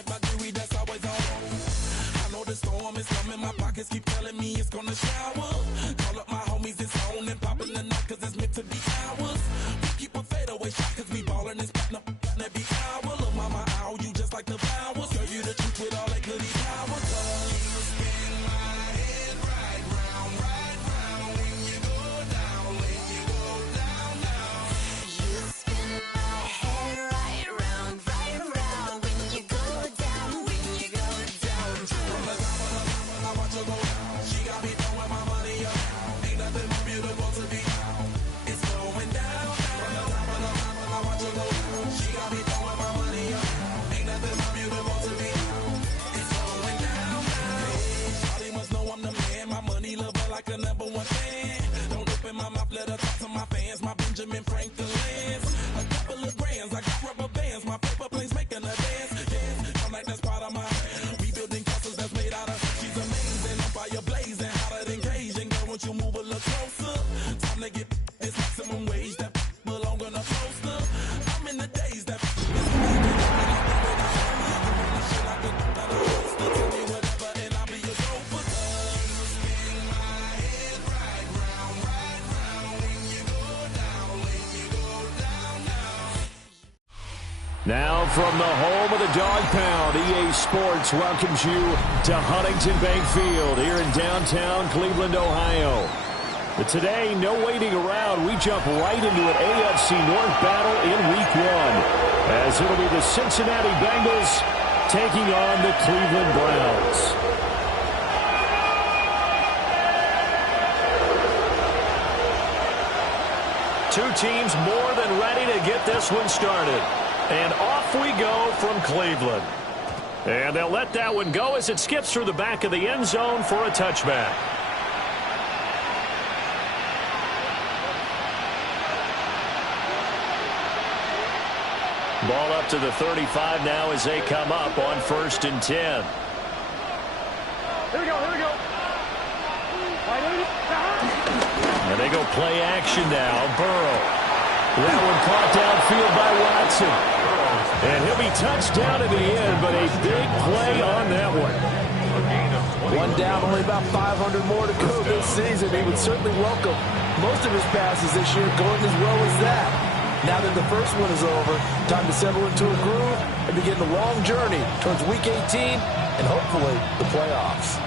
like Mercury that's always on. I know the storm is coming, my pockets keep telling me it's gonna shower. Call up my homies, it's on and popping the night cause it's meant to be ours. We keep a fadeaway shot cause we ballin' and spittin' up every hour. Look mama, ow, you just like the flowers. Girl, you the truth with all that goody powers. You spin my head right round when you go down, when you go down, down. You spin my head right round when you go down, when you go down. From the top of the mountain, I watch her go down. She got me throwing my money around. Ain't nothing more beautiful to be found. It's going down. From the top of the mountain, I watch her go down. She got me throwing my money around. Ain't nothing more beautiful to be found. It's going down. Hey, Shawty must know I'm the man. My money lover like a #1 fan. Don't open my mouth, let her talk to my fans. My Benjamin Franklin's. A couple of grands, I got rubber bands. My paper planes making a dance. Yes, I'm like that's part of my. We building castles that's made out of. She's amazing, on fire blazing, hotter than Cajun. Girl, won't you move a little closer? Time to get this maximum wage that belong on a poster. I'm in the days that. Tell me whatever and I'll be your chauffeur. Spin my head right round when you go down, when you go down, down. Now from the home of the Dog Pound, EA Sports welcomes you to Huntington Bank Field here in downtown Cleveland, Ohio. But today, no waiting around. We jump right into an AFC North battle in Week 1, as it'll be the Cincinnati Bengals taking on the Cleveland Browns. Two teams more than ready to get this one started. And off we go from Cleveland. And they'll let that one go as it skips through the back of the end zone for a touchback. Ball up to the 35 now as they come up on 1st and 10. Here we go. And they go play action now. Burrow. That one caught downfield by Watson. And he'll be touched down in the end, but a big play on that one. One down, only about 500 more to go this season. He would certainly welcome most of his passes this year going as well as that. Now that the first one is over, time to settle into a groove and begin the long journey towards Week 18 and hopefully the playoffs.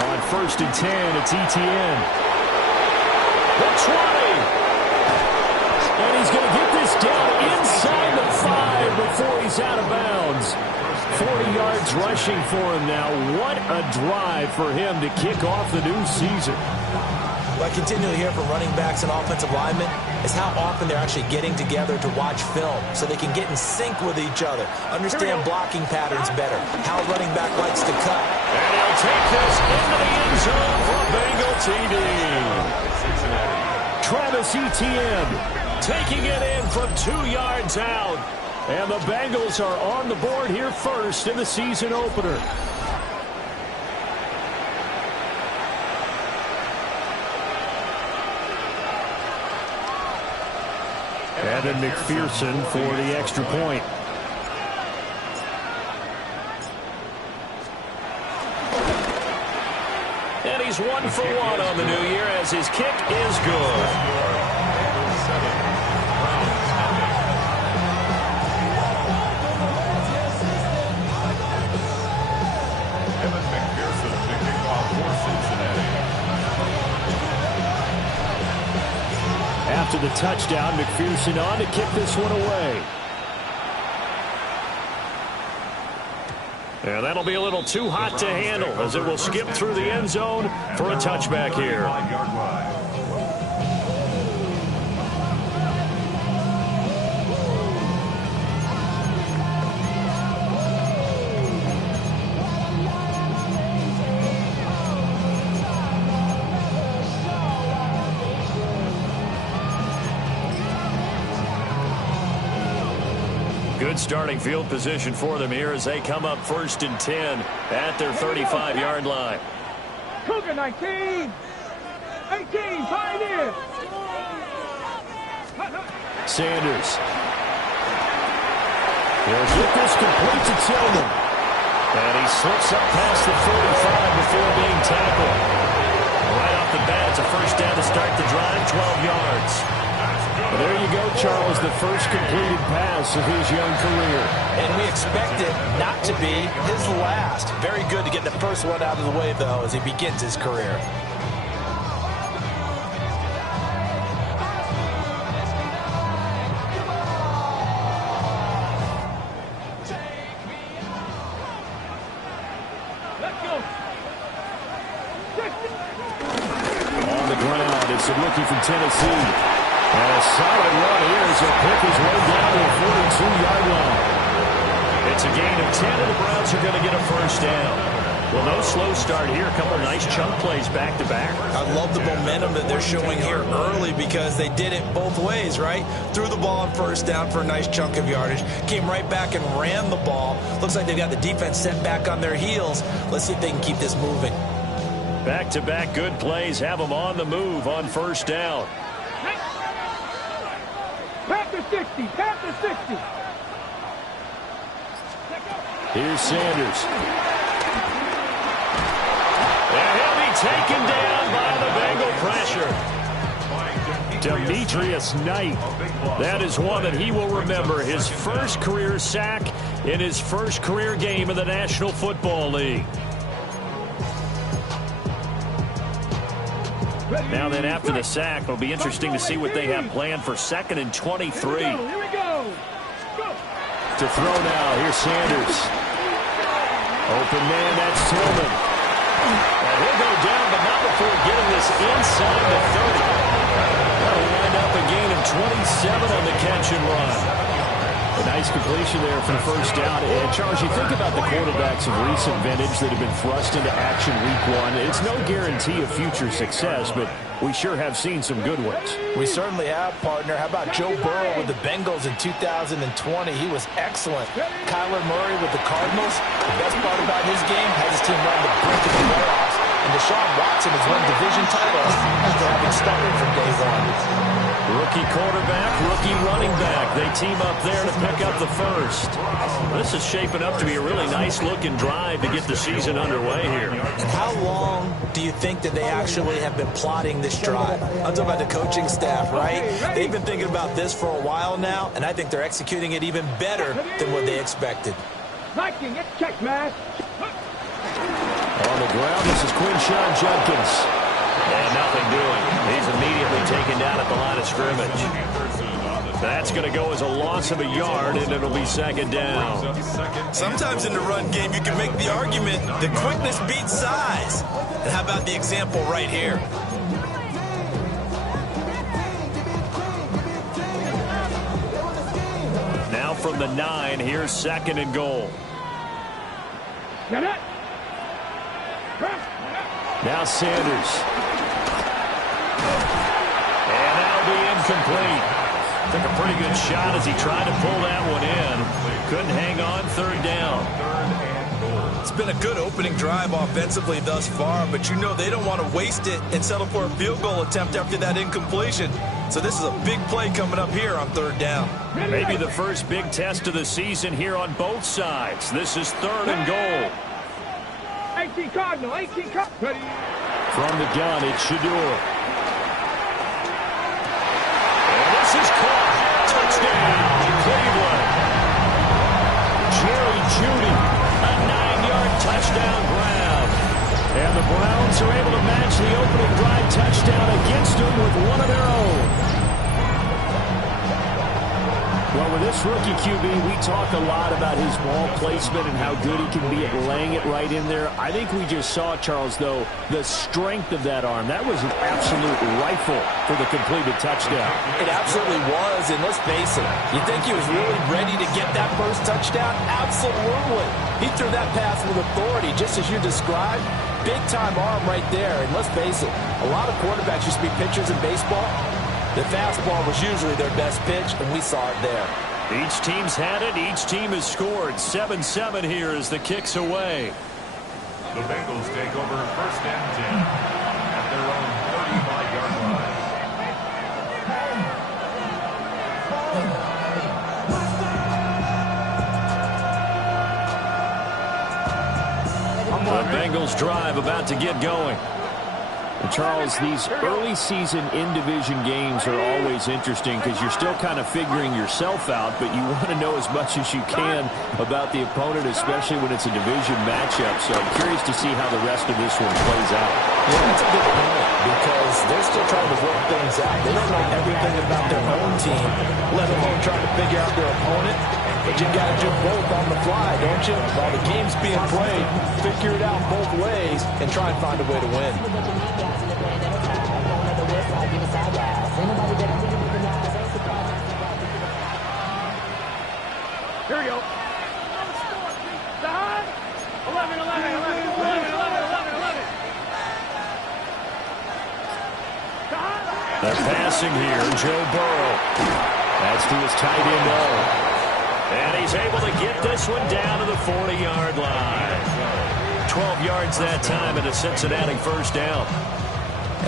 On 1st and 10, it's ETN. The 20. And he's going to get this down inside the 5 before he's out of bounds. 40 yards rushing for him now. What a drive for him to kick off the new season. What I continually hear from running backs and offensive linemen is how often they're actually getting together to watch film so they can get in sync with each other, understand blocking patterns better, how a running back likes to cut. And he'll take this into the end zone for a Bengal TD. Travis Etienne taking it in from 2 yards out. And the Bengals are on the board here first in the season opener. And then McPherson for the extra point. And he's 1 for 1 on the new year as his kick is good. After the touchdown, McPherson on to kick this one away. And that'll be a little too hot to handle as it will skip through the end zone for a touchback here. Good starting field position for them here as they come up 1st and 10 at their 35-yard line. Cougar 19, 18, pioneer. Sanders. He'll get this complete to Tillman. And he slips up past the 45 before being tackled. Right off the bat, it's a first down to start the drive, 12 yards. Well, there you go, Charles, the first completed pass of his young career. And we expect it not to be his last. Very good to get the first one out of the way, though, as he begins his career. On the ground, it's a rookie from Tennessee. And a solid run here as he'll pick his way down to the 42-yard line. It's a gain of 10, and the Browns are going to get a first down. Well, no slow start here. A couple nice chunk plays back-to-back. I love the momentum that they're showing here early because they did it both ways, right? Threw the ball on first down for a nice chunk of yardage. Came right back and ran the ball. Looks like they've got the defense set back on their heels. Let's see if they can keep this moving. Back-to-back good plays have them on the move on first down. Panther 60, Panther 60. Here's Sanders. And he'll be taken down by the Bengal pressure. Demetrius Knight. That is one that he will remember. His first career sack in his first career game in the National Football League. Now then, after the sack, it'll be interesting to see what they have planned for 2nd and 23. Here we go. To throw now, here's Sanders. Open man, that's Tillman. And he'll go down, but not before getting this inside the 30. That'll wind up a gain of 27 on the catch and run. A nice completion there for the first down. And Charles, you think about the quarterbacks of recent vintage that have been thrust into action week one. It's no guarantee of future success, but we sure have seen some good ones. We certainly have, partner. How about Joe Burrow with the Bengals in 2020? He was excellent. Kyler Murray with the Cardinals. The best part about his game has his team run the brink of the playoffs. And Deshaun Watson has won division titles after having started from day one. Rookie quarterback, rookie running back. They team up there to pick up the first. This is shaping up to be a really nice-looking drive to get the season underway here. And how long do you think that they actually have been plotting this drive? I'm talking about the coaching staff, right? They've been thinking about this for a while now, and I think they're executing it even better than what they expected. Viking, it's check, man. On the ground, this is Quinshawn Judkins. And nothing doing. He's immediately taken down at the line of scrimmage. That's going to go as a loss of a yard, and it'll be 2nd down. Sometimes in the run game, you can make the argument that quickness beats size. And how about the example right here? Now from the 9, here's 2nd and goal. Get it. Now Sanders. And that'll be incomplete. Took a pretty good shot as he tried to pull that one in. Couldn't hang on, 3rd down. It's been a good opening drive offensively thus far, but you know they don't want to waste it and settle for a field goal attempt after that incompletion. So this is a big play coming up here on 3rd down. Maybe the first big test of the season here on both sides. This is 3rd and goal. 18 Cardinal, 18 Cardinal. From the gun, it's Shador. And this is caught. Touchdown, Cleveland. Jerry Jeudy, a 9-yard touchdown grab. And the Browns are able to match the opening drive touchdown against them with one of their own. Well, with this rookie QB, we talk a lot about his ball placement and how good he can be at laying it right in there. I think we just saw, Charles, though, the strength of that arm. That was an absolute rifle for the completed touchdown. It absolutely was, and let's face it, you think he was really ready to get that first touchdown? Absolutely. He threw that pass with authority, just as you described. Big-time arm right there, and let's face it, a lot of quarterbacks used to be pitchers in baseball. The fastball was usually their best pitch, and we saw it there. Each team's had it. Each team has scored. 7-7 here as the kick's away. The Bengals take over 1st and 10 at their own 35-yard line. Bengals drive about to get going. And Charles, these early season in-division games are always interesting because you're still kind of figuring yourself out, but you want to know as much as you can about the opponent, especially when it's a division matchup. So I'm curious to see how the rest of this one plays out. Yeah, that's a good point because they're still trying to work things out. They don't know everything about their own team, let alone trying to figure out their opponent. But you got to do both on the fly, don't you? While the game's being played, figure it out both ways and try and find a way to win. Here we go. 11, 11, 11, 11, 11, 11. They're passing here. Joe Burrow. That's to his tight end, O. And he's able to get this one down to the 40-yard line. 12 yards that time and a Cincinnati first down.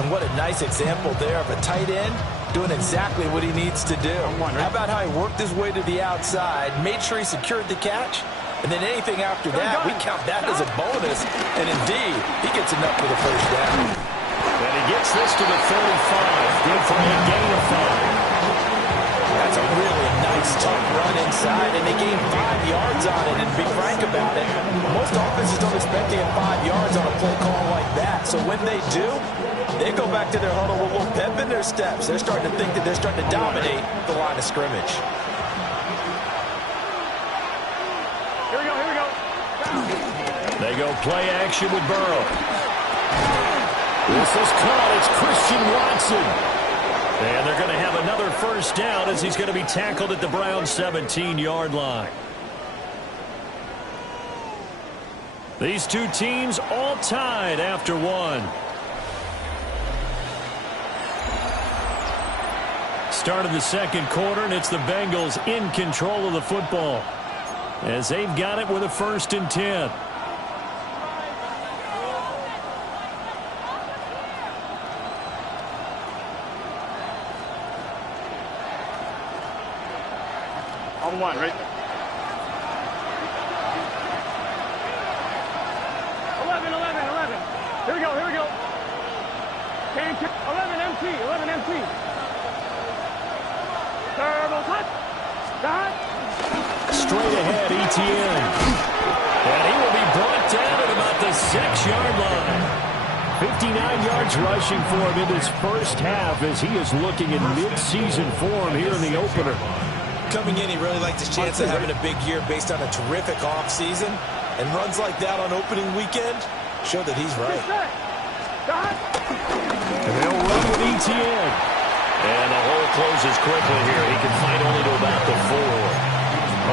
And what a nice example there of a tight end doing exactly what he needs to do. How about how he worked his way to the outside, made sure he secured the catch, and then anything after that, we count that as a bonus. And indeed, he gets enough for the first down. And he gets this to the 35. Good for a gain of 5. That's a really nice, tough run inside, and they gained 5 yards on it. And to be frank about it, most offenses don't expect to get 5 yards on a play call like that. So when they do, they go back to their huddle with a little pep in their steps. They're starting to think that they're starting to dominate the line of scrimmage. Here we go, here we go. They go play action with Burrow. This is caught. It's Christian Watson. And they're going to have another first down as he's going to be tackled at the Browns' 17-yard line. These two teams all tied after one. Start of the second quarter, and it's the Bengals in control of the football as they've got it with a 1st and 10. On one, right? 11, 11, 11. Here we go, here we go. 11 MT, 11 MT. Terrible touch. Straight ahead, Etienne. And he will be brought down at about the 6-yard line. 59 yards rushing for him in his first half as he is looking in mid-season form here in the opener. Coming in, he really liked his chance of having a big year based on a terrific offseason. And runs like that on opening weekend show that he's right. And they'll run with Etienne. And the hole closes quickly here. He can fight only to about the 4.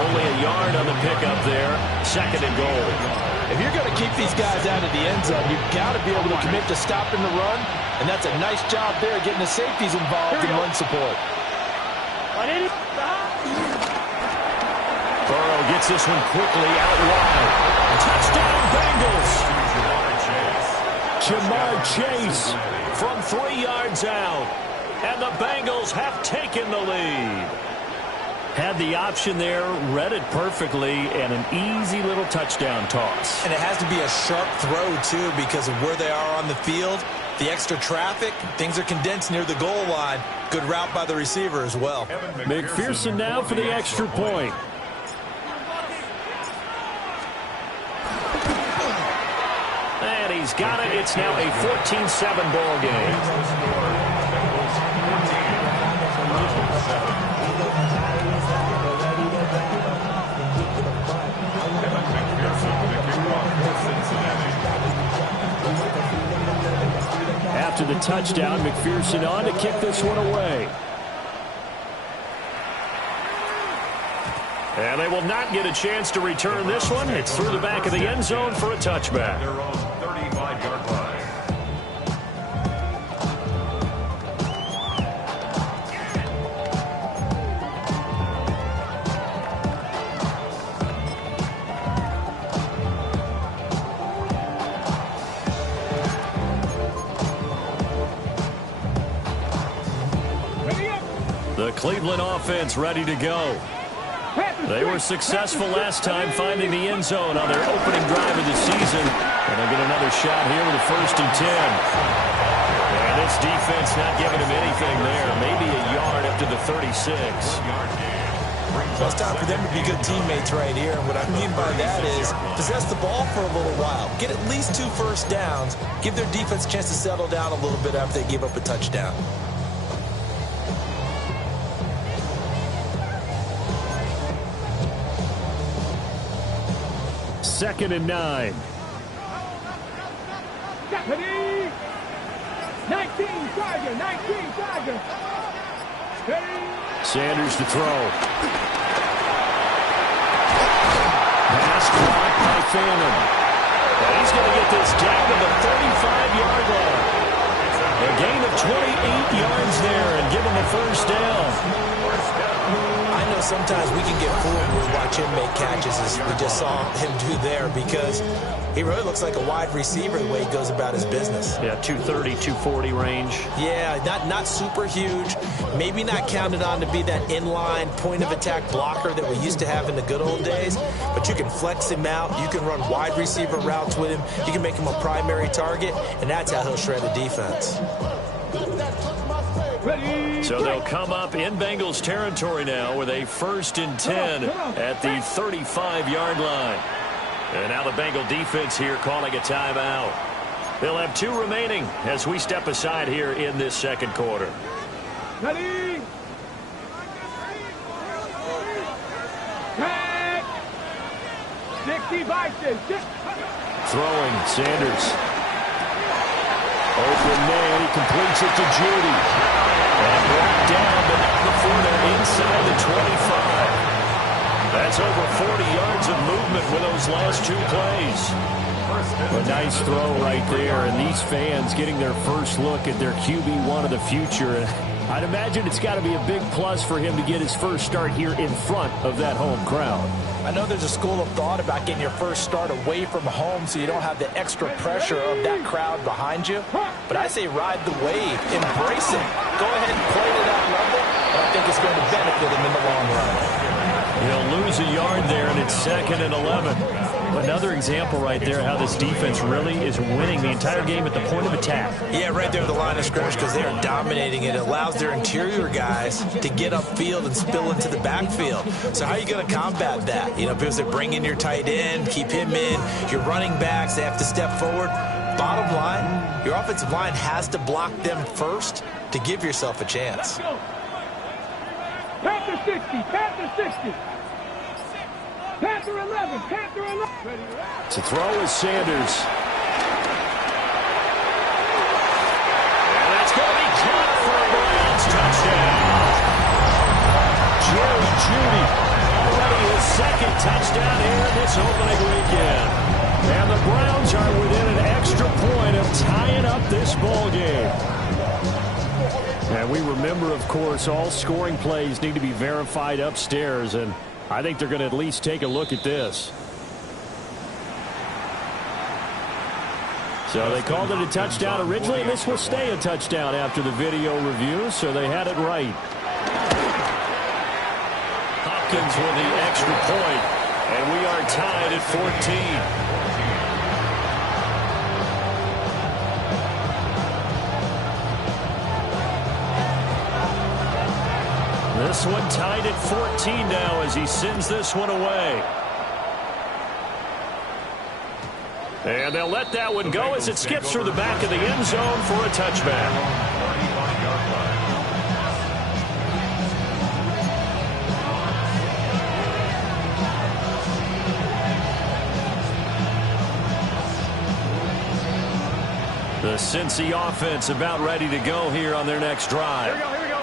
Only a yard on the pickup there. 2nd and goal. If you're going to keep these guys out of the end zone, you've got to be able to commit to stopping the run. And that's a nice job there getting the safeties involved in run support. Burrow gets this one quickly out wide. Touchdown Bengals. Jamar Chase from 3 yards out. And the Bengals have taken the lead. Had the option there, read it perfectly, and an easy little touchdown toss. And it has to be a sharp throw, too, because of where they are on the field. The extra traffic, things are condensed near the goal line. Good route by the receiver as well. McPherson now for the extra point. And he's got it. It's now a 14-7 ball game. After the touchdown, McPherson on to kick this one away. And they will not get a chance to return this one. It's through the back of the end zone for a touchback. Their own 35-yard line. The Cleveland offense ready to go. Pass They were successful last time finding the end zone on their opening drive of the season. And they'll get another shot here with a 1st and 10. And this defense not giving him anything there. Maybe a yard up to the 36. Well, it's time for them to be good teammates right here. And what I mean by that is possess the ball for a little while. Get at least 2 first downs. Give their defense a chance to settle down a little bit after they give up a touchdown. Second and 9. 19 Tiger. Sanders to throw. Pass blocked by Phantom. And he's going to get this down to the 35-yard line. A gain of 28 yards there and give him the 1st down. I know sometimes we can get fooled when we watch him make catches, as we just saw him do there, because he really looks like a wide receiver the way he goes about his business. Yeah, 230, 240 range. Yeah, not super huge. Maybe not counted on to be that inline point-of-attack blocker that we used to have in the good old days, but you can flex him out. You can run wide receiver routes with him. You can make him a primary target, and that's how he'll shred a defense. So they'll come up in Bengals territory now with a 1st and 10 at the 35-yard line. And now the Bengal defense here calling a timeout. They'll have 2 remaining as we step aside here in this second quarter. Ready? 60 Bison. Throwing, Sanders. Open man, he completes it to Judy. And brought down, but not before they're inside the 25. That's over 40 yards of movement with those last 2 plays. A nice throw right there, and these fans getting their first look at their QB1 of the future. I'd imagine it's got to be a big plus for him to get his first start here in front of that home crowd. I know there's a school of thought about getting your first start away from home so you don't have the extra pressure of that crowd behind you. But I say ride the wave, embrace it. Go ahead and play to that level, and I think it's going to benefit him in the long run. He'll lose a yard there, and it's 2nd and 11. Another example right there how this defense really is winning the entire game at the point of attack. Yeah, right there at the line of scrimmage, because they are dominating it. It allows their interior guys to get upfield and spill into the backfield. So how are you going to combat that? You know, people say bring in your tight end, keep him in. Your running backs, they have to step forward. Bottom line, your offensive line has to block them first to give yourself a chance. Panther 60, Panther 60. Panther 11, Panther 11. To throw is Sanders. And that's going to be caught for a Browns touchdown. Jerry Jeudy already his 2nd touchdown here this opening weekend. And the Browns are within an extra point of tying up this ball game. And we remember, of course, all scoring plays need to be verified upstairs, and I think they're going to at least take a look at this. So they called it a touchdown originally, and this will stay a touchdown after the video review, so they had it right. Hopkins with the extra point, and we are tied at 14. This one tied at 14 now as he sends this one away. And they'll let that one go as it skips through the back of the end zone for a touchback. The Cincy offense about ready to go here on their next drive. Here we go.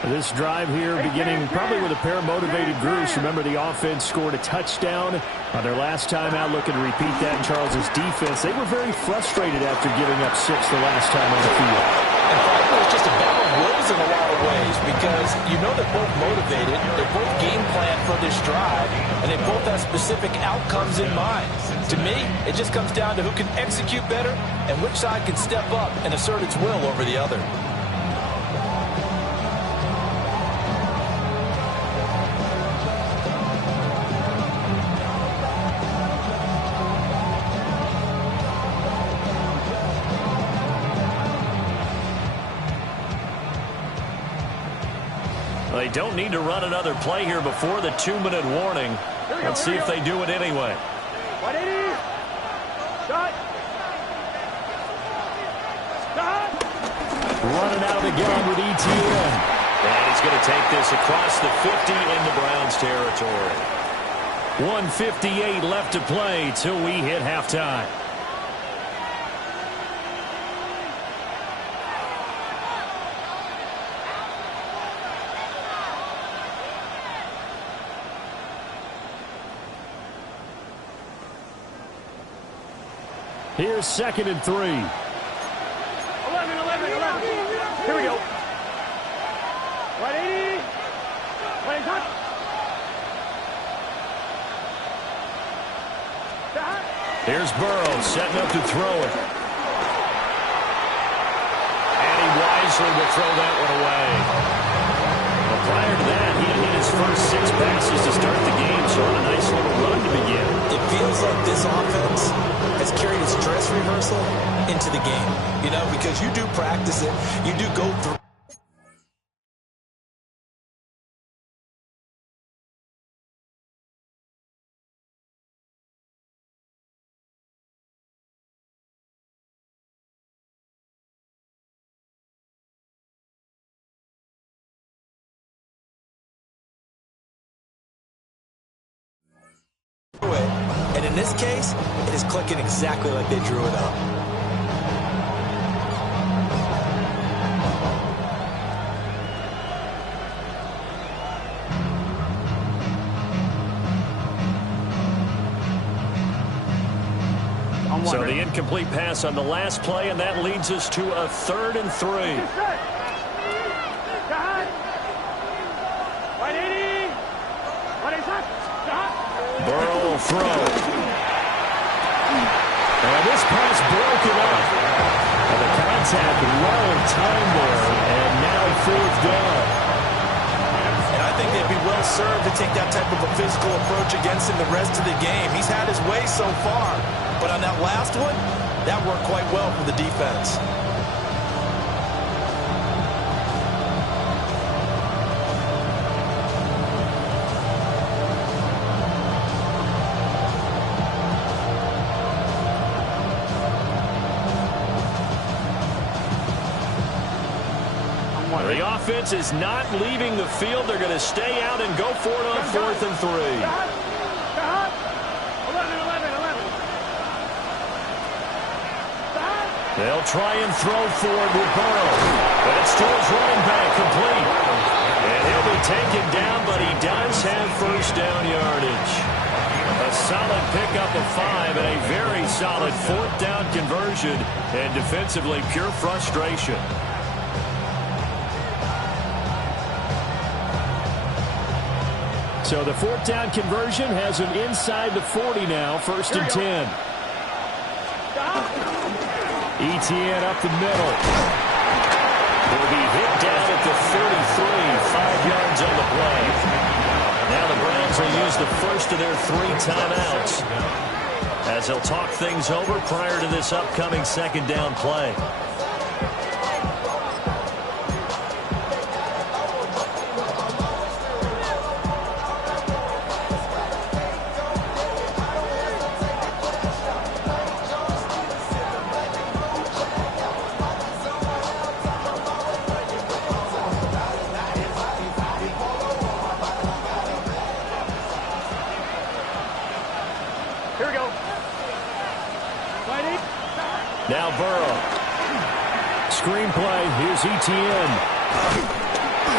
This drive here beginning probably with a pair of motivated groups. Remember, the offense scored a touchdown on their last time out, looking to repeat that in Charles's defense. They were very frustrated after giving up 6 the last time on the field. And frankly, it's just a battle of wills in a lot of ways, because you know they're both motivated, they're both game planned for this drive, and they both have specific outcomes in mind. To me, it just comes down to who can execute better and which side can step up and assert its will over the other. They don't need to run another play here before the 2-minute warning. Let's see if they do it anyway. 180. Shot. Stop. Running out again with ETN. And he's going to take this across the 50 into Browns territory. 1:58 left to play till we hit halftime. Here's 2nd and 3. 11. Here we go. 180. Playing touch. Stop. Here's Burrow setting up to throw it. And he wisely will throw that one away. Well, prior to that, he had hit his first 6 passes to start the game, so on a nice little run to begin. It feels like this offense has carried its dress rehearsal into the game. You know, because you do practice it. You do go through. And in this case, it is clicking exactly like they drew it up. So the incomplete pass on the last play, and that leads us to a 3rd and 3. Shot. 180. 180. Stop. Burrow will throw. And this pass broken up. And the contact well timed there, and now 4th down. And I think they'd be well served to take that type of a physical approach against him the rest of the game. He's had his way so far. But on that last one, that worked quite well for the defense. The offense is not leaving the field. They're going to stay out and go for it on 4th and 3. Stop. 11. They'll try and throw forward with Burrow. But it's to his running back, complete. And he'll be taken down, but he does have 1st down yardage. A solid pickup of 5 and a very solid 4th down conversion. And defensively, pure frustration. So the 4th down conversion has him inside the 40 now, 1st and 10. ETN up the middle. Will be hit down at the 33, 5 yards on the play. Now the Browns will use the first of their 3 timeouts as they'll talk things over prior to this upcoming 2nd down play. Now Burrow. Screenplay. Here's ETN.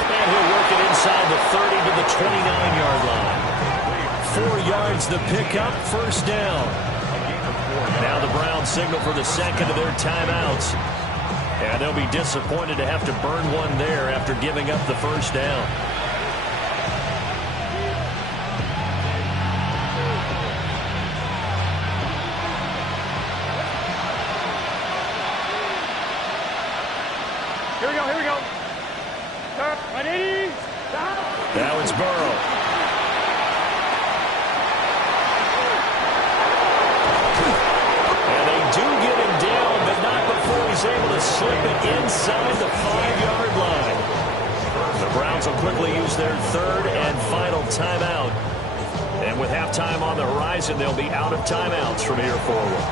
And he'll work it inside the 30 to the 29-yard line. 4 yards the pickup, 1st down. Now the Browns signal for the 2nd of their timeouts. And they'll be disappointed to have to burn one there after giving up the 1st down. Here we go. Start. 180. Stop. Now it's Burrow. And they do get him down, but not before he's able to slip it inside the 5-yard line. The Browns will quickly use their third and final timeout. And with halftime on the horizon, they'll be out of timeouts from here forward.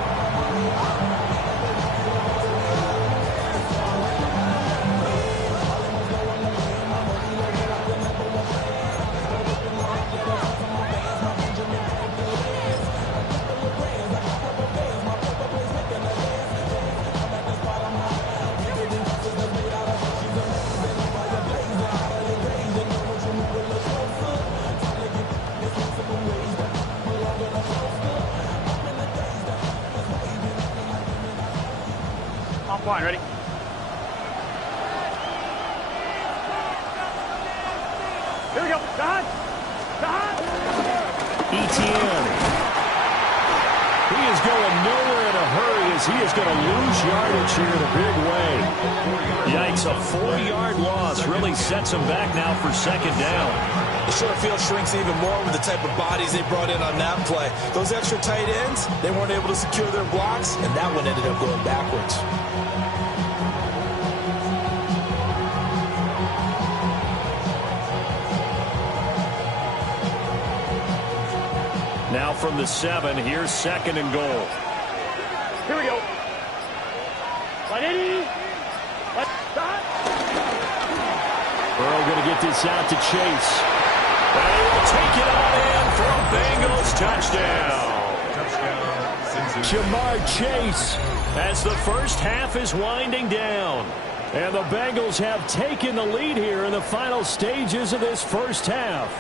Fine, ready? Here we go. Don. ETN. He is going nowhere in a hurry as he is going to lose yardage here in a big way. Yikes, a 4-yard loss really sets him back now for second down. The short field shrinks even more with the type of bodies they brought in on that play. Those extra tight ends, they weren't able to secure their blocks, and that one ended up going backwards. Now from the 7, here's second and goal. Here we go. 180. Stop. Burrow going to get this out to Chase. And he will take it on in for a Bengals touchdown. Jamar Chase as the first half is winding down. And the Bengals have taken the lead here in the final stages of this first half.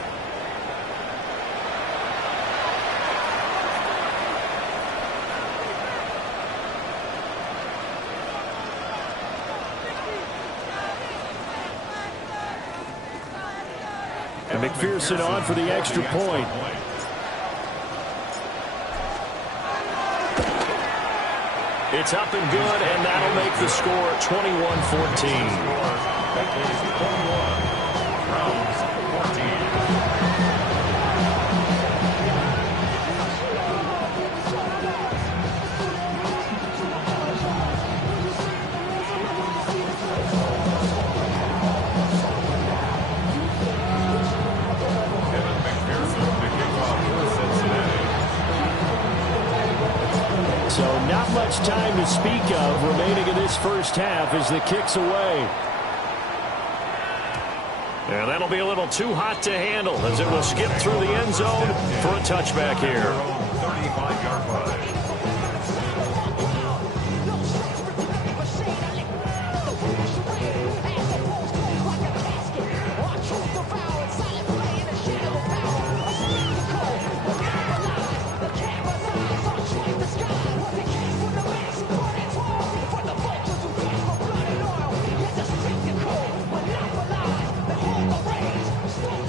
And McPherson on for the extra point. It's up and good, and that'll make the score 21-14. Browns 14. So not much time to speak of remaining in this first half as the kick's away. And that'll be a little too hot to handle as it will skip through the end zone for a touchback here. 35-yard line.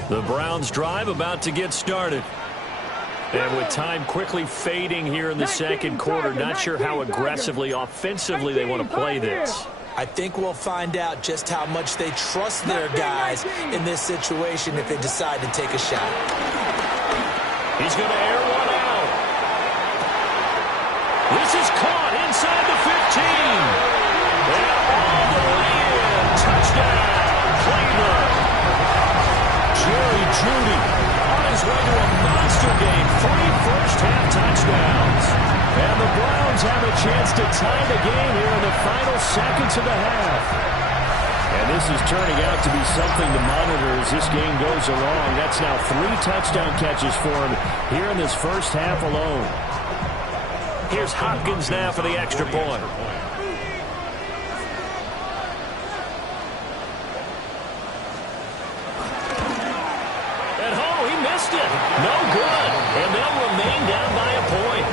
The Browns drive about to get started. And with time quickly fading here in the second quarter, not sure how aggressively, offensively they want to play this. I think we'll find out just how much they trust their guys in this situation if they decide to take a shot. He's going to air one out. This is caught inside the 15. And all the way in. Touchdown, Cleveland. Jerry Jeudy on his way to a monster game. 3 first-half touchdowns. And the Browns have a chance to tie the game here in the final seconds of the half. And this is turning out to be something to monitor as this game goes along. That's now 3 touchdown catches for him here in this first half alone. Here's Hopkins now for the extra point. And oh, he missed it. No good. And they'll remain down by a point.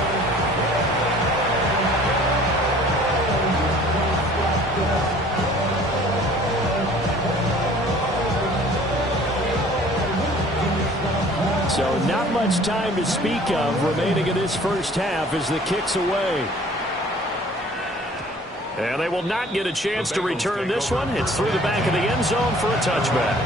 So not much time to speak of remaining in this first half as the kick's away. And they will not get a chance to return this one. It's through the back of the end zone for a touchback.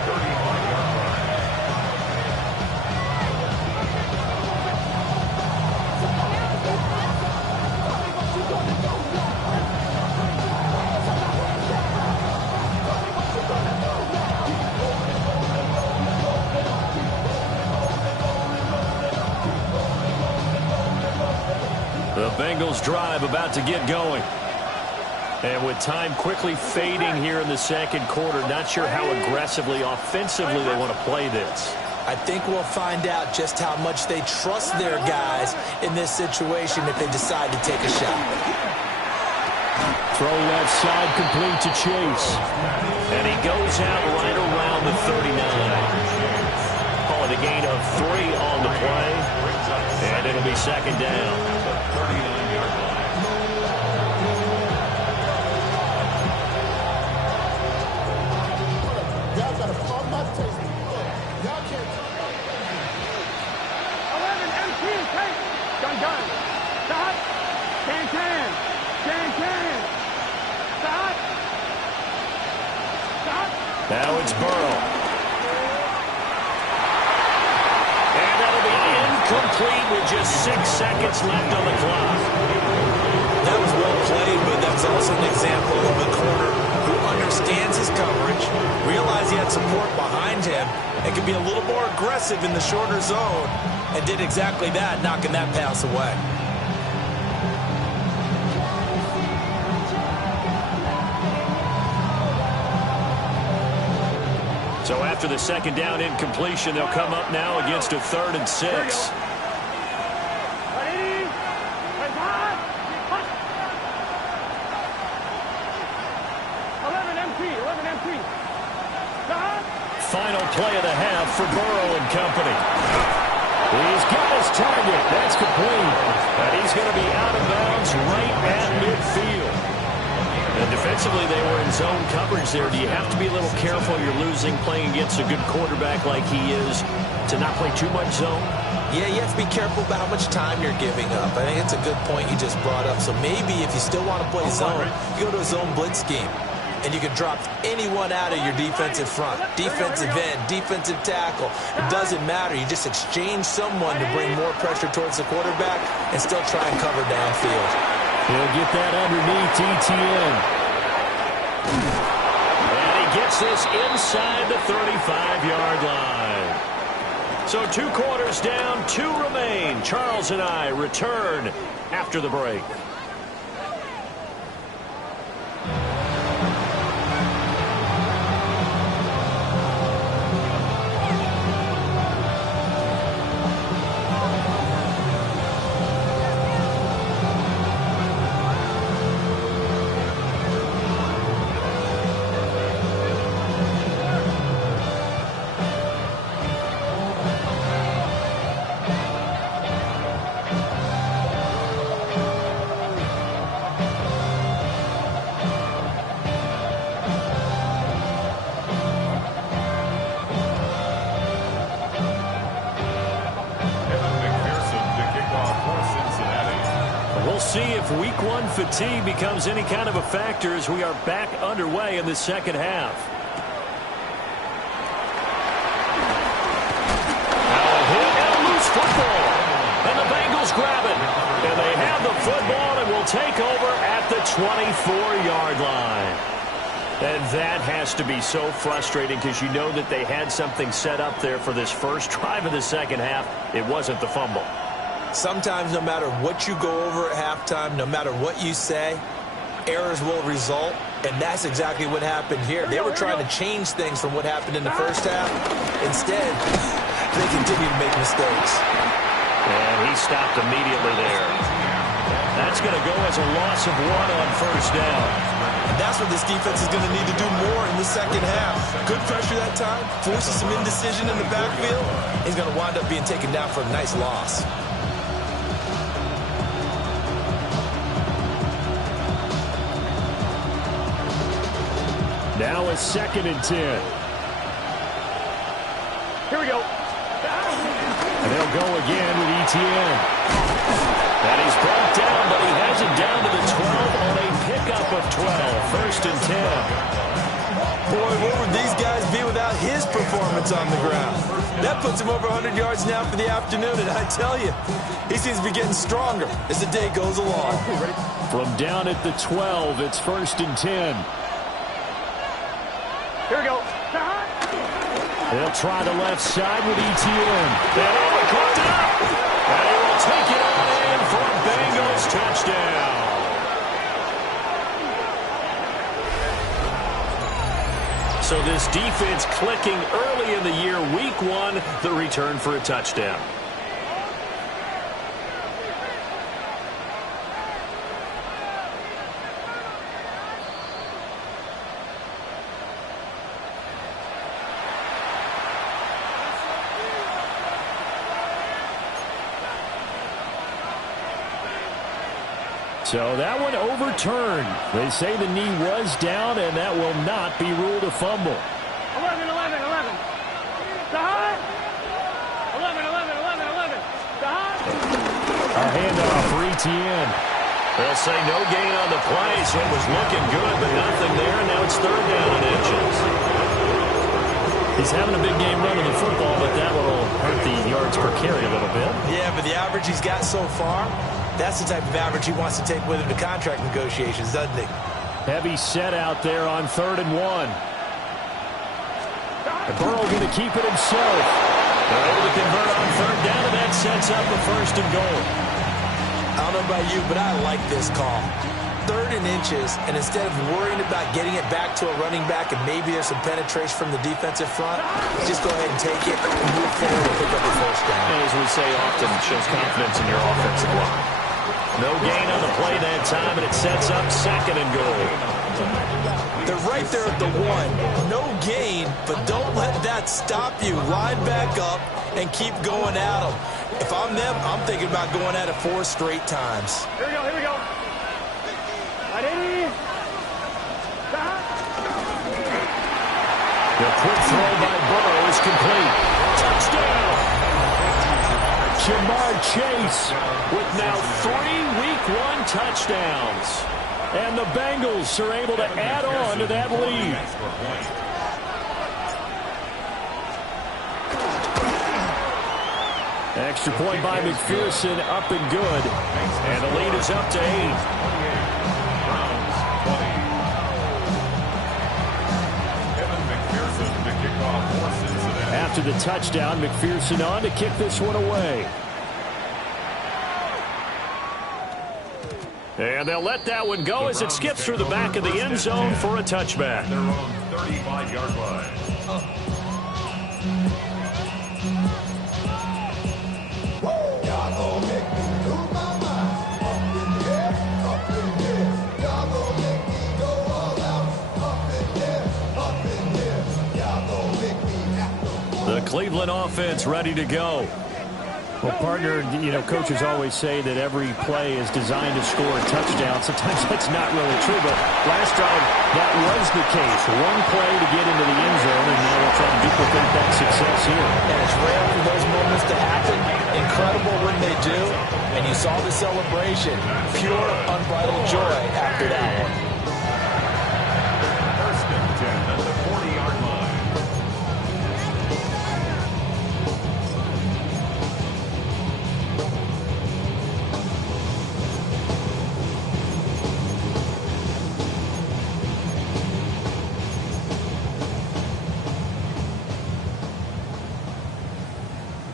Bengals drive about to get going. And with time quickly fading here in the second quarter, not sure how aggressively, offensively they want to play this. I think we'll find out just how much they trust their guys in this situation if they decide to take a shot. Throw left side complete to Chase. And he goes out right around the 39. Call it a gain of 3 on the play. And it'll be second down. Y'all got to pump my taste. Y'all can't. 11 MT and take. Gun. Stop. Can. Stop. Now it's Burrow. And that'll be incomplete with just 6 seconds left on the clock. That was well played, but that was also an example of a corner who understands his coverage, realized he had support behind him, and could be a little more aggressive in the shorter zone, and did exactly that, knocking that pass away. So after the second down incompletion, they'll come up now against a 3rd and 6. Ready? Hot. 11 MT. Stop. Final play of the half for Burrow and company. He's got his target. That's complete. And he's going to be out of bounds right at midfield. And defensively, they were in zone coverage there. Do you have to be a little careful? You're losing, playing against a good quarterback like he is, to not play too much zone? Yeah, you have to be careful about how much time you're giving up. I think it's a good point you just brought up. So maybe if you still want to play zone, you go to a zone blitz scheme. And you can drop anyone out of your defensive front, defensive end, defensive tackle. It doesn't matter. You just exchange someone to bring more pressure towards the quarterback and still try and cover downfield. He'll get that underneath ETN. And he gets this inside the 35-yard line. So 2 quarters down, 2 remain. Charles and I return after the break. See if week 1 fatigue becomes any kind of a factor as we are back underway in the second half. Now a hit and a loose football. And the Bengals grab it. And they have the football and will take over at the 24-yard line. And that has to be so frustrating because you know that they had something set up there for this first drive of the second half. It wasn't the fumble. Sometimes no matter what you go over at halftime, no matter what you say, errors will result, and that's exactly what happened here. They were trying to change things from what happened in the first half. Instead, they continue to make mistakes. And he stopped immediately there. That's going to go as a loss of 1 on first down. And that's what this defense is going to need to do more in the second half. Good pressure that time, forces some indecision in the backfield. He's going to wind up being taken down for a nice loss. Now a 2nd and 10. Here we go. And they'll go again with ETN. And he's brought down, but he has it down to the 12 on a pickup of 12. 1st and 10. Boy, where would these guys be without his performance on the ground? That puts him over 100 yards now for the afternoon, and I tell you, he seems to be getting stronger as the day goes along. From down at the 12, it's 1st and 10. Here we go. They'll try the left side with ETN. And overcooked it up. And he will take it all in for a Bengals Bengals touchdown. So this defense clicking early in the year, week 1, the return for a touchdown. So that one overturned. They say the knee was down, and that will not be ruled a fumble. 11. The high. 11. The high. A handoff for Etienne. They'll say no gain on the play, so it was looking good, but nothing there, and now it's 3rd down and inches. He's having a big game running the football, but that will hurt the yards per carry a little bit. Yeah, but the average he's got so far, that's the type of average he wants to take with him to contract negotiations, doesn't he? Heavy set out there on 3rd and 1. And Burrow going to keep it himself. They're able to convert on 3rd down, and that sets up a 1st and goal. I don't know about you, but I like this call. 3rd and inches, and instead of worrying about getting it back to a running back and maybe there's some penetration from the defensive front, just go ahead and take it and move forward and pick up the 1st down. As we say often, it shows confidence in your offensive line. No gain on the play that time, and it sets up 2nd and goal. They're right there at the 1. No gain, but don't let that stop you. Line back up and keep going at them. If I'm them, I'm thinking about going at it 4 straight times. Here we go. Ready? The quick throw by Burrow is complete. Touchdown! Jamar Chase with now 3 Week 1 touchdowns. And the Bengals are able to add on to that lead. Extra point by McPherson, up and good. And the lead is up to 8. After the touchdown, McPherson on to kick this one away. And they'll let that one go as it skips through the back of the end zone for a touchback. Their own 35-yard line. The Cleveland offense ready to go. Well, partner, coaches always say that every play is designed to score a touchdown. Sometimes that's not really true, but last drive, that was the case. One play to get into the end zone, and now they'll try to duplicate that success here. And it's rare for those moments to happen. Incredible when they do. And you saw the celebration. Pure, unbridled joy after that one. 1st and 10 at the 40-yard line.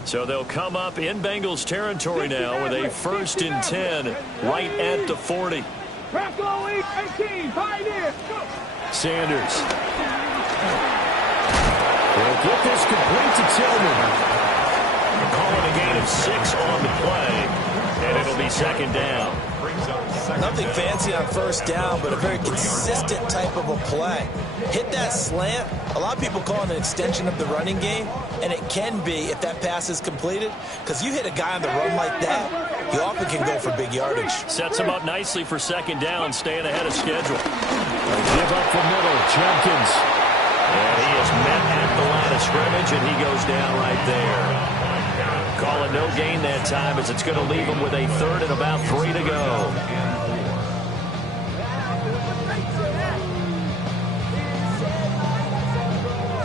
So they'll come up in Bengals territory now with a 1st and 10 right at the 40. Crack all 18, Pioneer. Sanders. They'll get this complete to Tillman. Calling a gain of 6 on the play, and it'll be 2nd down. Nothing fancy on 1st down, but a very consistent type of a play. Hit that slant. A lot of people call it an extension of the running game, and it can be if that pass is completed, because you hit a guy on the run like that, you often can go for big yardage. Sets him up nicely for 2nd down, staying ahead of schedule. Give up the middle, Jenkins. And he is met at the line of scrimmage, and he goes down right there. Calling no gain that time as it's going to leave him with a 3rd and about 3 to go.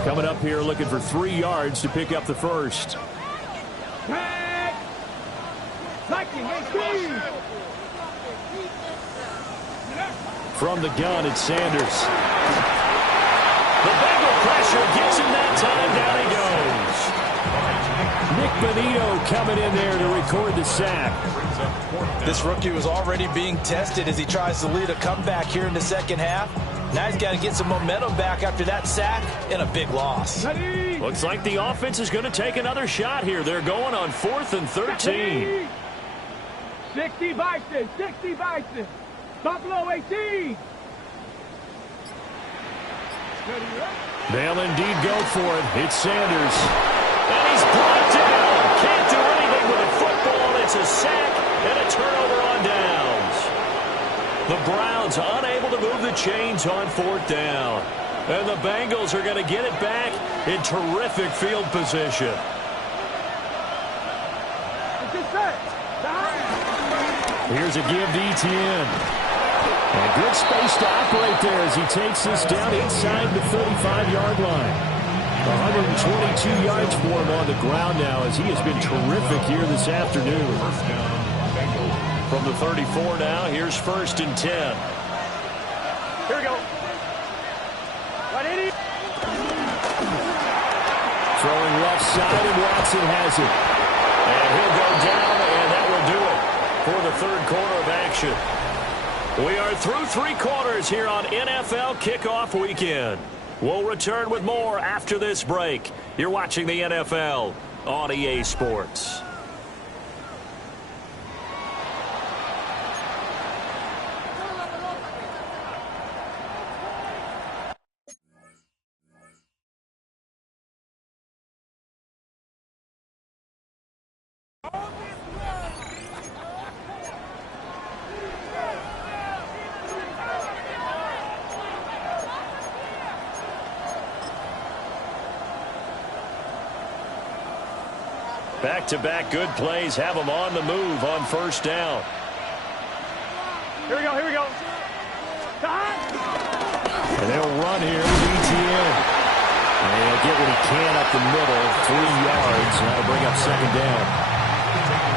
Coming up here looking for 3 yards to pick up the 1st. From the gun, it's Sanders. The Bengal pressure gets him that time. Down he goes. Nick Benito coming in there to record the sack. brings up 4th down. This rookie was already being tested as he tries to lead a comeback here in the second half. Now he's got to get some momentum back after that sack and a big loss. Looks like the offense is going to take another shot here. They're going on 4th and 13. 60 Bison, 60 Bison. Buffalo 18. They'll indeed go for it. It's Sanders. And he's brought down. Can't do anything with a football. It's a sack and a turnover on downs. The Browns unable to move the chains on 4th down. And the Bengals are going to get it back in terrific field position. Here's a give to Etienne. And good space to operate there as he takes this down inside the 35-yard line. 122 yards for him on the ground now as he has been terrific here this afternoon. First down, Bengals. From the 34 now, here's 1st and 10. Here we go. 180. Throwing left side, and Watson has it. And he'll go down, and that will do it for the 3rd quarter of action. We are through 3 quarters here on NFL Kickoff Weekend. We'll return with more after this break. You're watching the NFL on EA Sports. Back-to-back good plays have them on the move on 1st down. Here we go, here we go. And they'll run here with Etienne. And he'll get what he can up the middle, 3 yards, and that'll bring up 2nd down.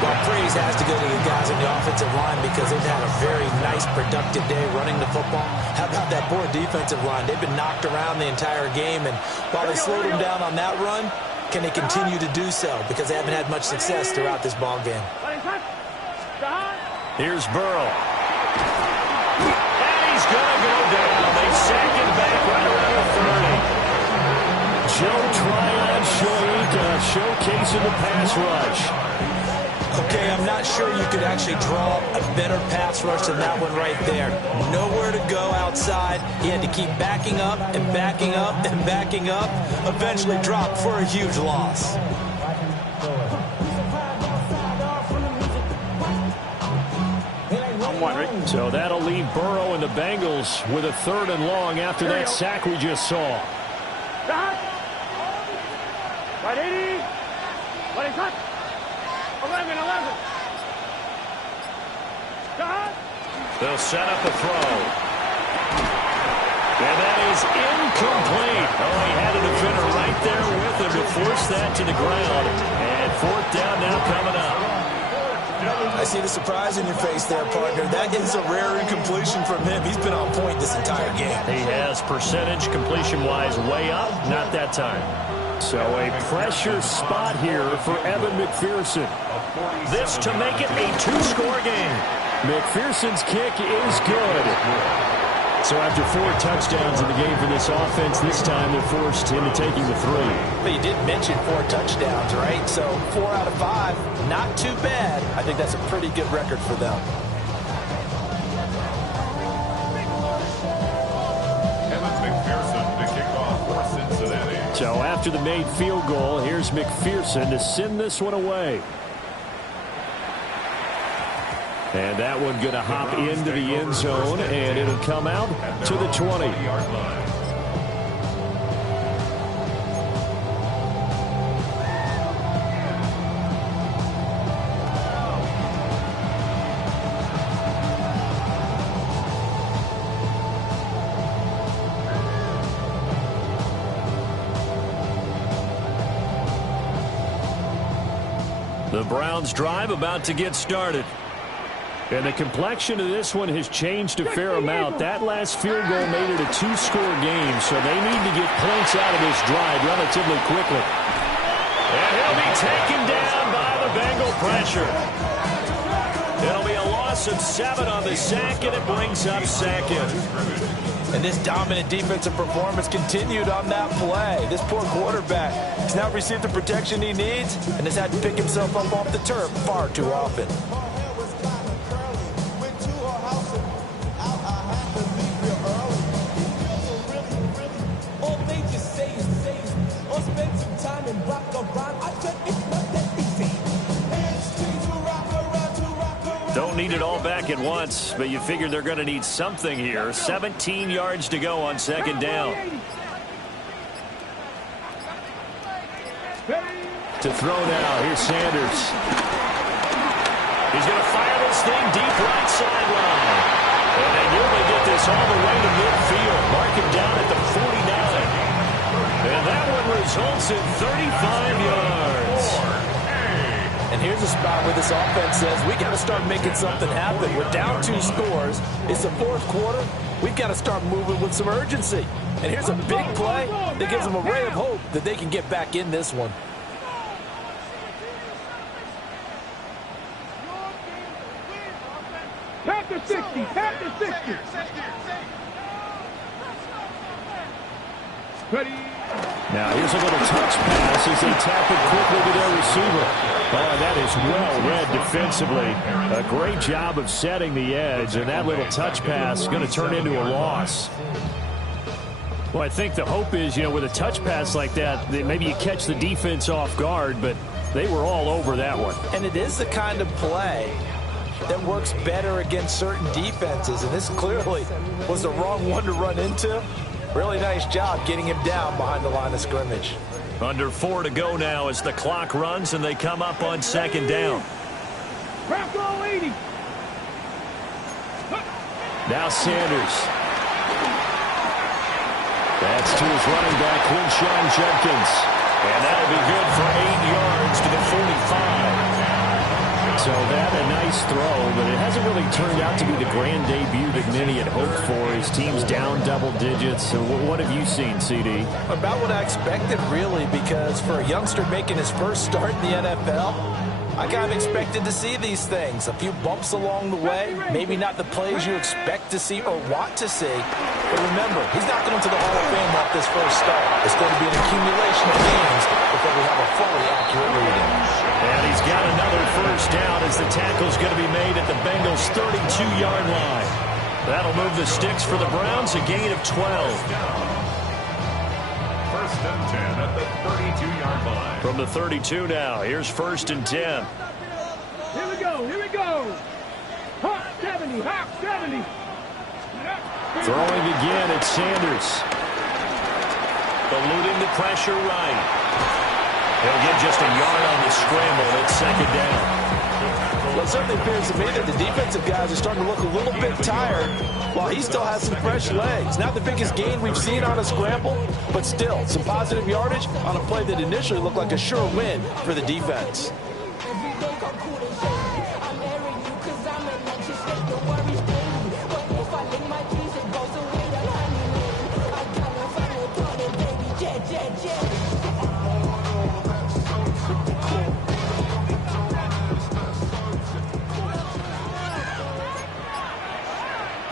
Well, praise has to go to the guys on the offensive line because they've had a very nice, productive day running the football. How about that poor defensive line? They've been knocked around the entire game, and while they slowed them down on that run, can they continue to do so? Because they haven't had much success throughout this ball game. Here's Burrow. And he's going to go down. They sack him back right around the 30. Joe Tryon showcasing the pass rush. Okay, I'm not sure you could actually draw a better pass rush than that one right there. Nowhere to go outside. He had to keep backing up and backing up and backing up. Eventually dropped for a huge loss. So that'll leave Burrow and the Bengals with a 3rd and long after that sack we just saw. 180. 11. They'll set up a throw. And that is incomplete. Oh, he had a defender right there with him to force that to the ground. And 4th down now coming up. I see the surprise in your face there, partner. That is a rare incompletion from him. He's been on point this entire game. He has percentage completion-wise way up. Not that time. So a pressure spot here for Evan McPherson. This to make it a 2-score game. McPherson's kick is good. So after 4 touchdowns in the game for this offense, this time they're forced into taking the 3. But you did mention 4 touchdowns, right? So 4 out of 5, not too bad. I think that's a pretty good record for them. Evans McPherson to kick off for Cincinnati. So after the made field goal, here's McPherson to send this one away. And that one going to hop into the end zone, and it'll come out to the 20-yard line. The Browns drive about to get started. And the complexion of this one has changed a fair amount. That last field goal made it a 2-score game, so they need to get points out of this drive relatively quickly. And he'll be taken down by the Bengal pressure. It'll be a loss of 7 on the sack, and it brings up second. And this dominant defensive performance continued on that play. This poor quarterback has now received the protection he needs and has had to pick himself up off the turf far too often. Don't need it all back at once, but you figure they're going to need something here. 17 yards to go on second down. To throw now, here's Sanders. He's going to fire this thing deep right sideline. And they nearly get this all the way to midfield. Mark him down at the 49. And that one results in 35 yards. And here's a spot where this offense says, we got to start making something happen. We're down 2 scores. It's the 4th quarter. We've got to start moving with some urgency. And here's a big play that gives them a ray of hope that they can get back in this one. Tap the 60. Tap the 60. Ready. Now here's a little touch pass as they tap it quickly to their receiver. Oh, that is well read defensively. A great job of setting the edge, and that little touch pass is going to turn into a loss. Well, I think the hope is, with a touch pass like that maybe you catch the defense off guard, but they were all over that one. And it is the kind of play that works better against certain defenses, and this clearly was the wrong one to run into. Really nice job getting him down behind the line of scrimmage. Under 4 to go now as the clock runs and they come up on second down. Bronco 80. Now Sanders. That's to his running back, Quinshawn Judkins. And that'll be good for 8 yards to the 45. So that a nice throw, but it hasn't really turned out to be the grand debut that many had hoped for. His team's down double digits. So what have you seen, CD? About what I expected, really, because for a youngster making his first start in the NFL, I kind of expected to see these things. A few bumps along the way, maybe not the plays you expect to see or want to see. But remember, he's not going to the Hall of Fame off this first start. It's going to be an accumulation of games before we have a fully accurate reading. And he's got another first down as the tackle's going to be made at the Bengals' 32-yard line. That'll move the sticks for the Browns, a gain of 12. First and 10 at the 32-yard line. From the 32 now, here's first and 10. Here we go. Here we go. Hawk 70. Hawk 70. Throwing again at Sanders. Eluding the pressure right. He'll get just a yard on the scramble at second down. Well, it certainly appears to me that the defensive guys are starting to look a little bit tired while he still has some fresh legs. Not the biggest gain we've seen on a scramble, but still some positive yardage on a play that initially looked like a sure win for the defense.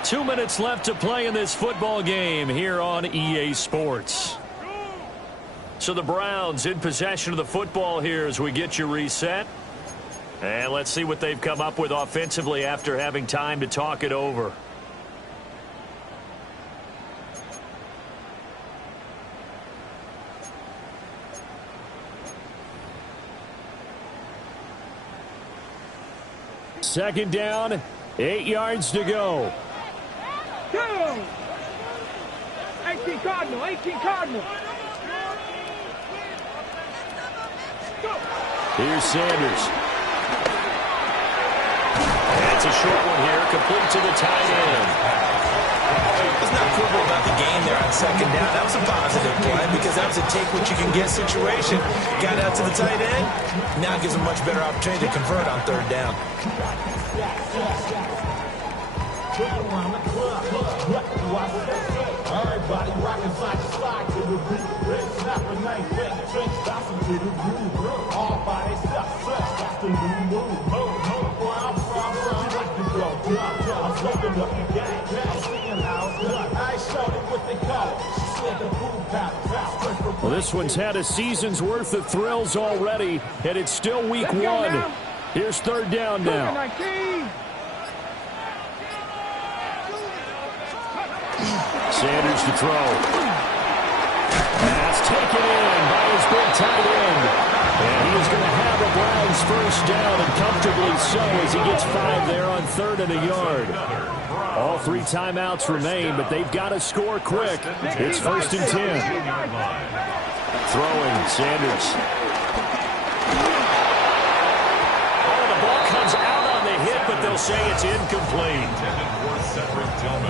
Two minutes left to play in this football game here on EA Sports. So the Browns in possession of the football here as we get you reset. And let's see what they've come up with offensively after having time to talk it over. Second down, 8 yards to go. Go! 18 Cardinal. 18 Cardinal. Go! Here's Sanders. That's a short one here, complete to the tight end. Let's not quibble about the game there on second down. That was a positive play because that was a take what you can get situation. Got out to the tight end. Now gives a much better opportunity to convert on third down. Everybody rockin' side to side to the beat. Snap a nice bang, drinks, bouncing to the groove. All by themselves, fresh, that's the new move. Boy, I'm from Well, this one's had a season's worth of thrills already, and it's still week one. Here's third down now. Sanders to throw. Pass taken in by his big tight end. And he is going to have a Browns first down, and comfortably so, as he gets 5 there on 3rd and a yard. All 3 timeouts remain, but they've got to score quick. It's 1st and 10. Throwing, Sanders. Oh, the ball comes out on the hit, but they'll say it's incomplete.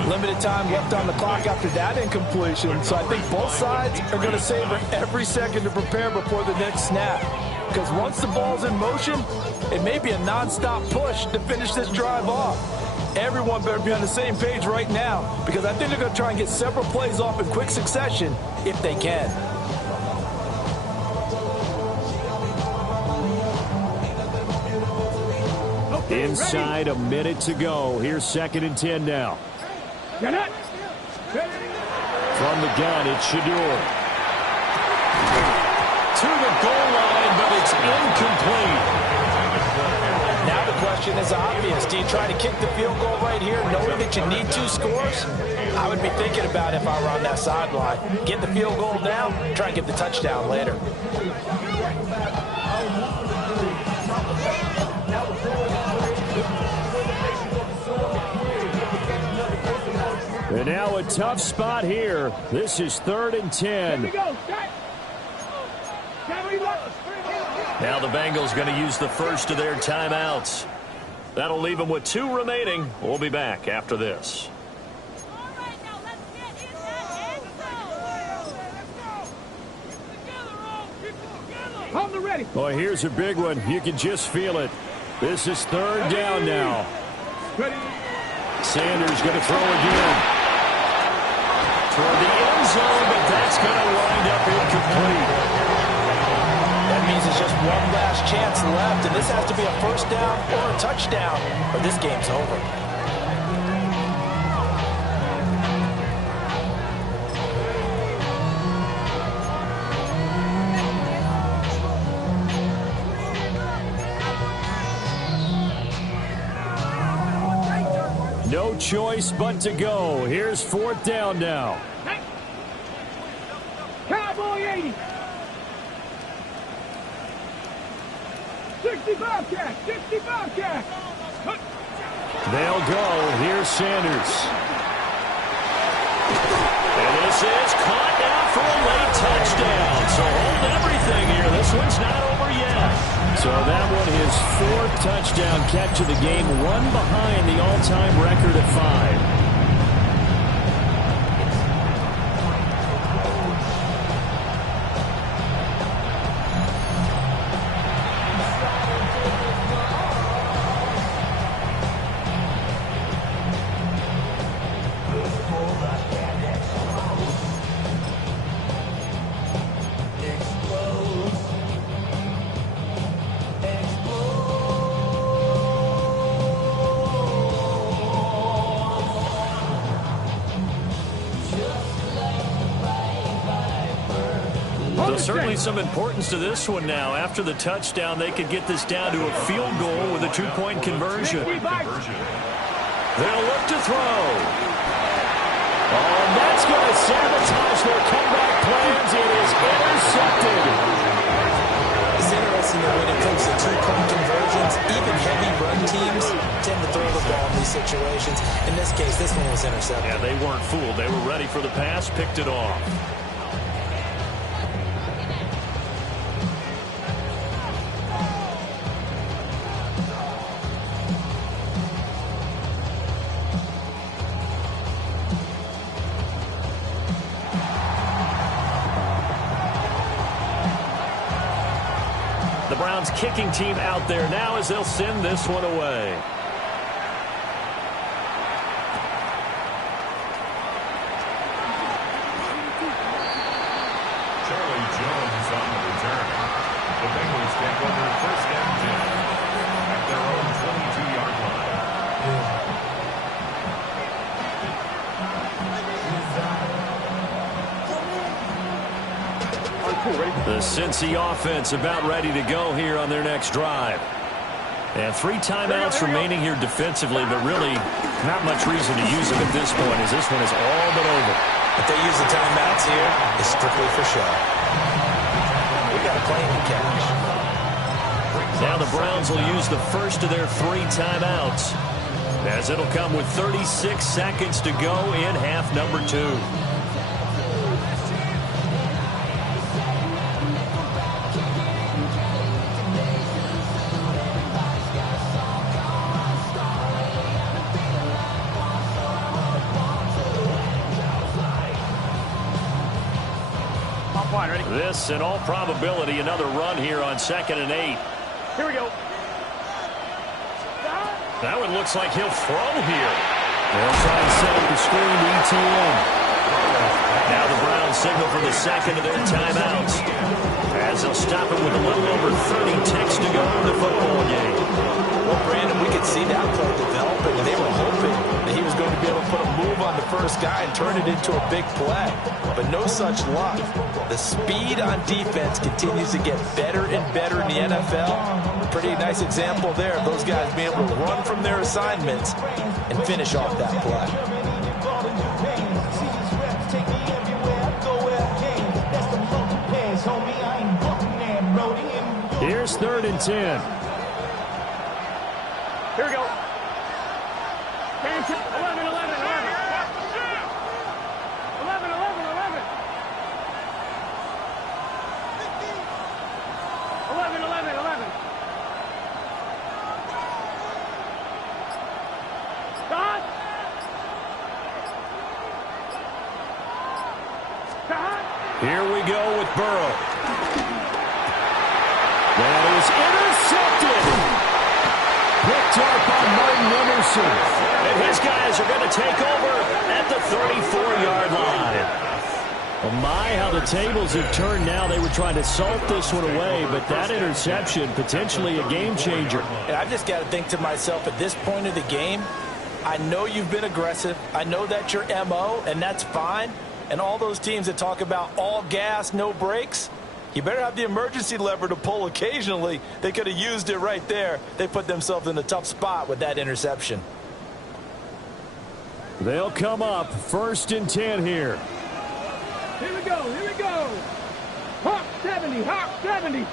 Limited time left on the clock after that incompletion, so I think both sides are going to savor every second to prepare before the next snap. Because once the ball's in motion, it may be a non-stop push to finish this drive off. Everyone better be on the same page right now, because I think they're going to try and get several plays off in quick succession if they can. Inside a minute to go. Here's 2nd and 10 now. From the gun, it's Shador. To the goal line, but it's incomplete. Now the question is obvious. Do you try to kick the field goal right here, knowing that you need 2 scores? I would be thinking about it if I were on that sideline. Get the field goal down, try and get the touchdown later. And now a tough spot here. This is 3rd and 10. Now the Bengals going to use the first of their timeouts. That'll leave them with 2 remaining. We'll be back after this. Boy, here's a big one. You can just feel it. This is 3rd down now. Sanders going to throw again. Toward the end zone, but that's going to wind up incomplete. That means it's just one last chance left, and this has to be a first down or a touchdown, or this game's over. No choice but to go. Here's 4th down now. Cowboy 80. 65 cash. 65 cash. They'll go. Here's Sanders. And this is caught now for a late touchdown. So hold everything here. This one's not over yet. So that one is 4th touchdown catch of the game, 1 behind the all-time record of 5. Certainly some importance to this one now. After the touchdown, they could get this down to a field goal with a 2-point conversion. They'll look to throw. Oh, and that's going to sabotage their comeback plans. It is intercepted. It's interesting that when it comes to 2-point conversions, even heavy run teams tend to throw the ball in these situations. In this case, this one was intercepted. Yeah, they weren't fooled. They were ready for the pass, picked it off. The Browns kicking team out there now as they'll send this one away. Charlie Jones on the return. The Bengals take over 1st and 10 at their own 22-yard line. The Cincy offense about ready to go here on their next drive. And 3 timeouts remaining here defensively, but really not much reason to use them at this point as this one is all but over. If they use the timeouts here, it's strictly for show. We got a plane to catch. Now the Browns will use the first of their 3 timeouts, as it'll come with 36 seconds to go in half number 2. This, in all probability, another run here on 2nd and 8. Here we go. That one looks like he'll throw here. They'll try and set up the screen to ETN. Now the Browns signal for the second of their timeouts, as they'll stop it with a little over 30 ticks to go in the football game. Well, Brandon, we could see that play developing, and they were hoping that he was going to be able to put a move on the first guy and turn it into a big play. But no such luck. The speed on defense continues to get better and better in the NFL. Pretty nice example there of those guys being able to run from their assignments and finish off that play. Here's 3rd and 10. Here we go. 10, 11, 11, 11. 11, 11, 11. 11, 11, 11. Stop. Stop. Here we go with Burrow. That is intercepted. Picked up by Martin Emerson. And his guys are going to take over at the 34-yard line. Well, my, how the tables have turned now. They were trying to salt this one away, but that interception, potentially a game changer. And I've just got to think to myself, at this point of the game, I know you've been aggressive. I know that's your MO, and that's fine. And all those teams that talk about all gas, no brakes, you better have the emergency lever to pull occasionally. They could have used it right there. They put themselves in a tough spot with that interception. They'll come up 1st and 10 here. Here we go. Here we go. Hawk 70. Hawk 70.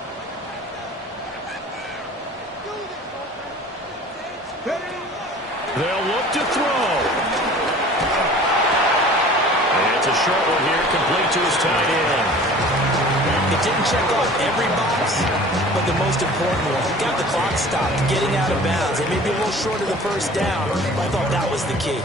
They'll look to throw. And it's a short one here, complete to his tight end. It didn't check off every box, but the most important one, got the clock stopped, getting out of bounds. It may be a little short of the first down, but I thought that was the key.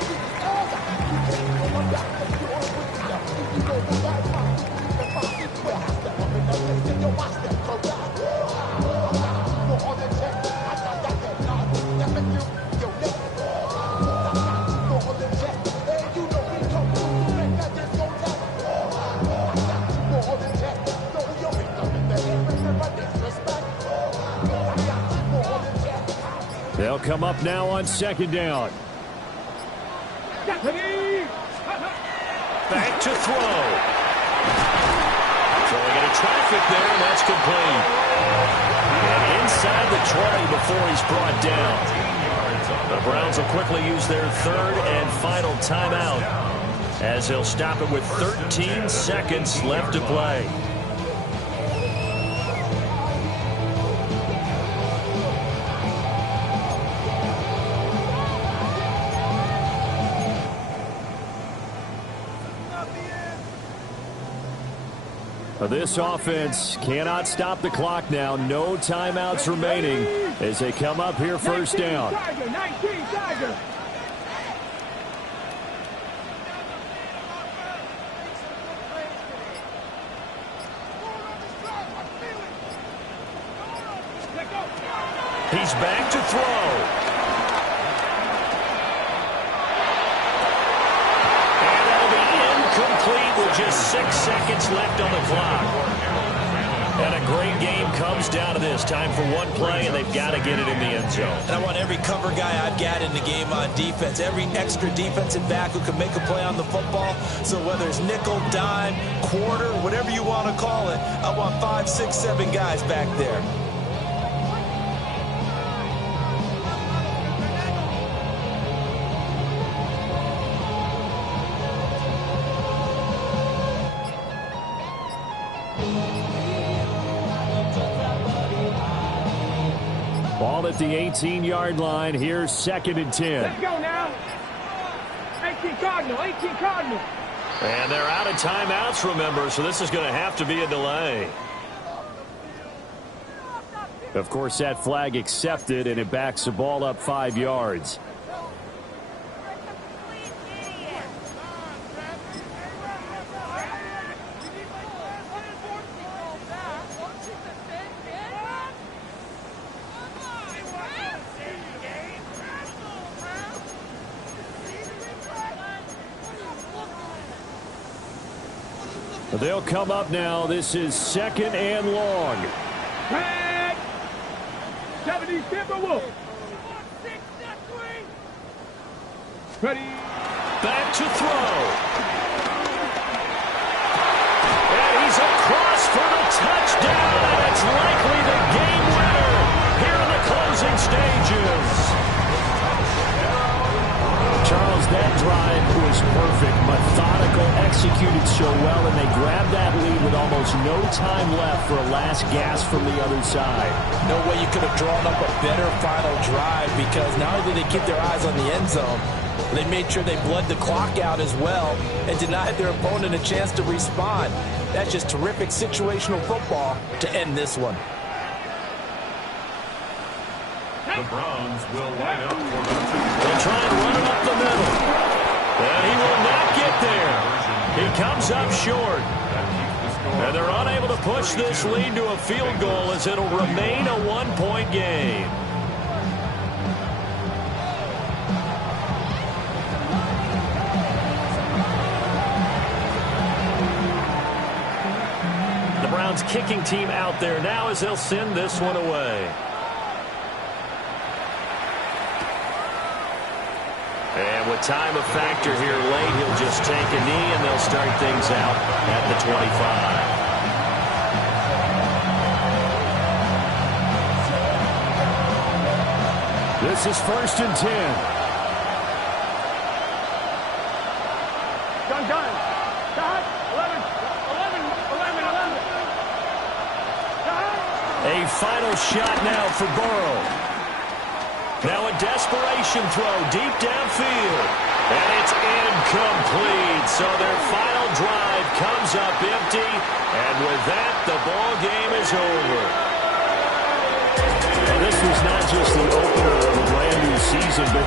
They'll come up now on 2nd down. Back to throw. Throwing into traffic there, and that's complete. And inside the 20 before he's brought down. The Browns will quickly use their 3rd and final timeout, as they'll stop it with 13 seconds left to play. This offense cannot stop the clock now. No timeouts remaining as they come up here 1st down. 19 Tiger. He's back to throw. Complete with just 6 seconds left on the clock. And a great game comes down to this. Time for one play, and they've got to get it in the end zone. And I want every cover guy I've got in the game on defense, every extra defensive back who can make a play on the football. So whether it's nickel, dime, quarter, whatever you want to call it, I want 5, 6, 7 guys back there. Ball at the 18-yard line. Here's 2nd and 10. Let's go now. 18 Cardinal, 18 Cardinal. And they're out of timeouts, remember, so this is going to have to be a delay. Of course, that flag accepted, and it backs the ball up 5 yards. They'll come up now. This is 2nd and long. Tag. 70 Timberwolves. Ready. Back to throw. And he's across for the touchdown, and it's likely the game winner here in the closing stages. Charles, that drive was perfect, methodical, executed so well, and they grabbed that lead with almost no time left for a last gasp from the other side. No way you could have drawn up a better final drive, because not only did they keep their eyes on the end zone, they made sure they bled the clock out as well and denied their opponent a chance to respond. That's just terrific situational football to end this one. The Browns will line up for the They'll try and run it up the middle. And he will not get there. He comes up short. And they're unable to push this lead to a field goal as it'll remain a one-point game. The Browns kicking team out there now as they'll send this one away. And with time a factor here late, he'll just take a knee, and they'll start things out at the 25. This is 1st and 10. Done. Stop. 11. A final shot now for Burrow. Now a desperation throw deep downfield. And it's incomplete. So their final drive comes up empty. And with that, the ball game is over. Well, this was not just the opener of a brand new season, but